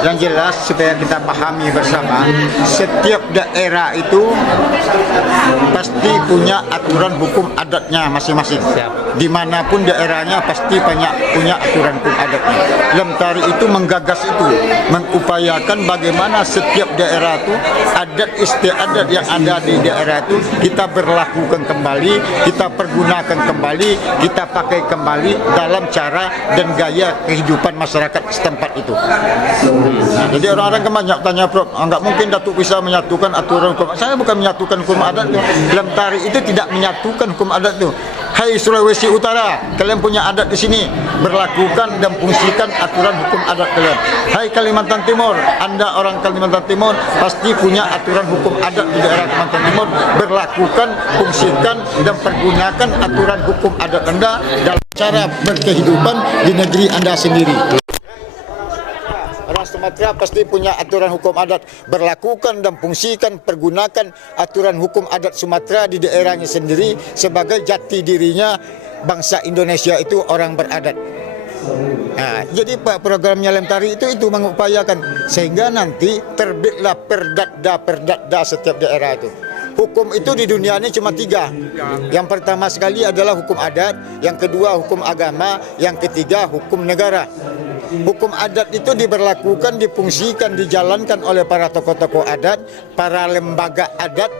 Yang jelas supaya kita pahami bersama, setiap daerah itu pasti punya aturan hukum adatnya masing-masing. Dimanapun daerahnya pasti punya aturan hukum adatnya. Lemtari itu menggagas itu, mengupayakan bagaimana setiap daerah itu adat istiadat yang ada di daerah itu kita berlakukan kembali, kita pergunakan kembali, kita pakai kembali dalam cara dan gaya kehidupan masyarakat setempat itu. Nah, jadi orang-orang kebanyak tanya, Prof, nggak mungkin Datuk bisa menyatukan aturan hukum. Saya bukan menyatukan hukum adat tuh. Lemtari itu tidak menyatukan hukum adat tuh. Hai Sulawesi Utara, kalian punya adat di sini, berlakukan dan fungsikan aturan hukum adat kalian. Hai Kalimantan Timur, Anda orang Kalimantan Timur pasti punya aturan hukum adat di daerah Kalimantan Timur, berlakukan, fungsikan dan pergunakan aturan hukum adat Anda dalam cara berkehidupan di negeri Anda sendiri. Orang Sumatera pasti punya aturan hukum adat, berlakukan dan fungsikan, pergunakan aturan hukum adat Sumatera di daerahnya sendiri sebagai jati dirinya bangsa Indonesia itu orang beradat. Nah, jadi Pak, programnya Lemtari itu mengupayakan sehingga nanti terbitlah perdatda setiap daerah itu. Hukum itu di dunia ini cuma 3. Yang pertama sekali adalah hukum adat, yang kedua hukum agama, yang ketiga hukum negara. Hukum adat itu diberlakukan, difungsikan, dijalankan oleh para tokoh-tokoh adat, para lembaga adat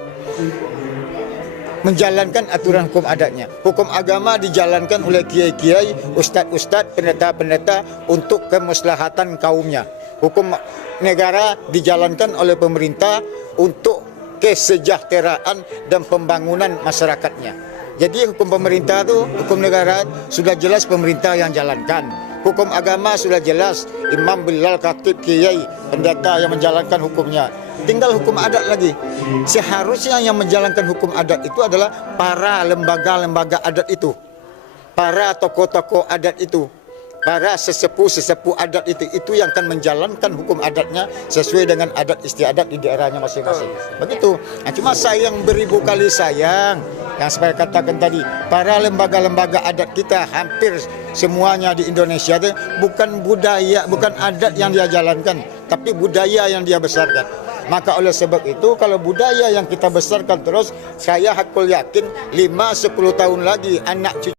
menjalankan aturan hukum adatnya. Hukum agama dijalankan oleh kiai-kiai, ustadz-ustadz, pendeta-pendeta untuk kemaslahatan kaumnya. Hukum negara dijalankan oleh pemerintah untuk kesejahteraan dan pembangunan masyarakatnya. Jadi hukum pemerintah itu, hukum negara sudah jelas pemerintah yang jalankan. Hukum agama sudah jelas, imam, bilal, khatib, kiai, pendeta yang menjalankan hukumnya. Tinggal hukum adat lagi. Seharusnya yang menjalankan hukum adat itu adalah para lembaga-lembaga adat itu, para tokoh-tokoh adat itu, para sesepuh-sesepuh adat itu yang akan menjalankan hukum adatnya sesuai dengan adat istiadat di daerahnya masing-masing. Begitu. Nah, cuma sayang, beribu kali sayang, yang saya katakan tadi, para lembaga-lembaga adat kita hampir semuanya di Indonesia itu bukan budaya, bukan adat yang dia jalankan, tapi budaya yang dia besarkan. Maka oleh sebab itu, kalau budaya yang kita besarkan terus, saya hakul yakin 5-10 tahun lagi anak cucu